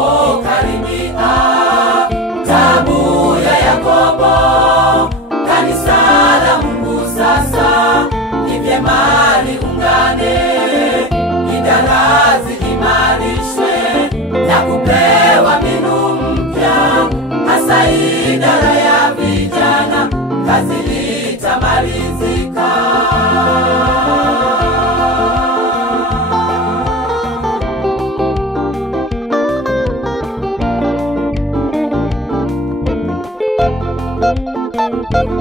Tunapokaribia tabu ya Yakobo, kanisa la Mungu sasa ni vyema liungane, idara ziimarishwe na kupewa mbinu mpya, hasa idara ya vijana, kazi itamalizika.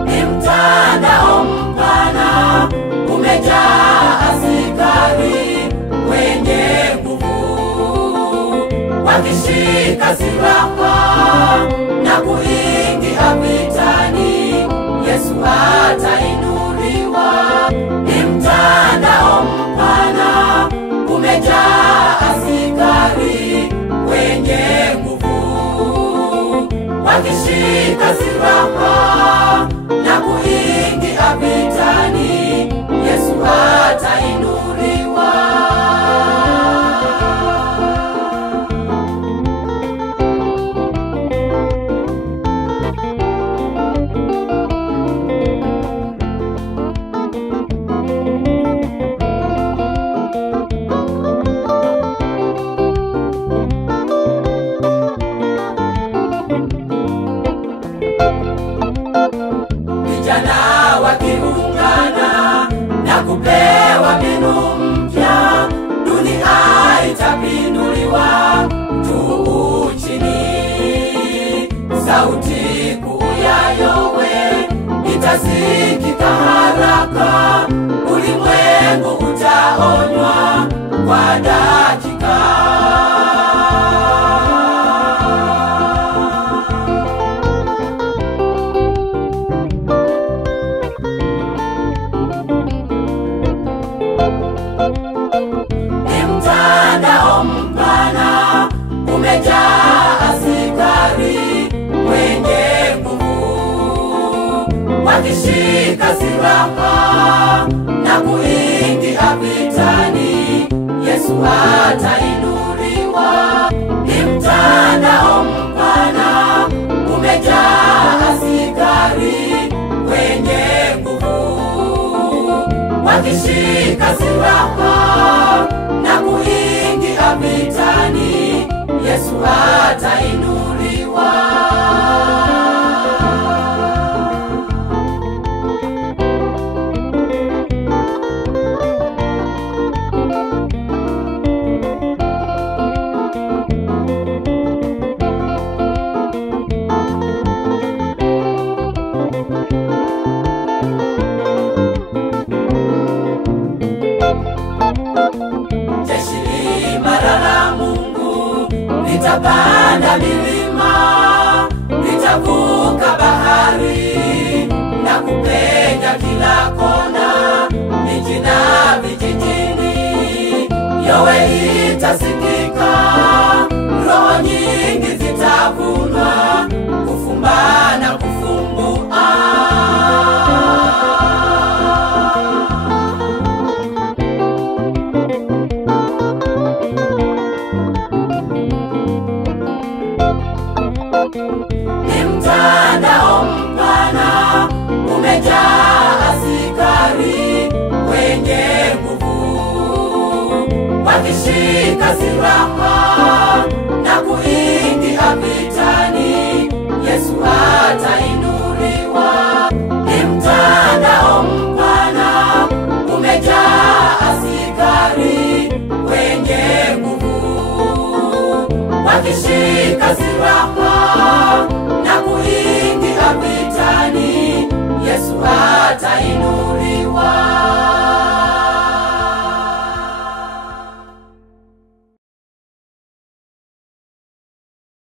Ni mtandao mpana umejaa askari wenye nguvu, wakishika silaha na kuingia vitani, Yesu atainuliwa. Ni mtandao mpana umejaa askari wenye nguvu, wakishika silaha na kuingia vitani, Yesu atainuliwa. Vijana wakiungana na kupewa mbinu mpya, dunia itapinduliwa juu chini. Sauti kuu ya Yowe itasikika haraka, ulimwengu utaonywa kwa dakika. Ni mtandao mpana umejaa askari wenye nguvu, wakishika silaha na kuingia vitani, Yesu atainuliwa. Ni mtandao mpana umejaa askari wenye nguvu, wakishika silaha na kuingia vitani, Yesu atainuliwa. Jeshi imara la Mungu litapanda milima, litavuka bahari na kupenya kila kona, miji na vijijini. Yowe itasikika, roho nyingi zitavunwa, kufumba na kufumbua. Ni mtandao mpana umejaa askari wenye nguvu, wakishika silaha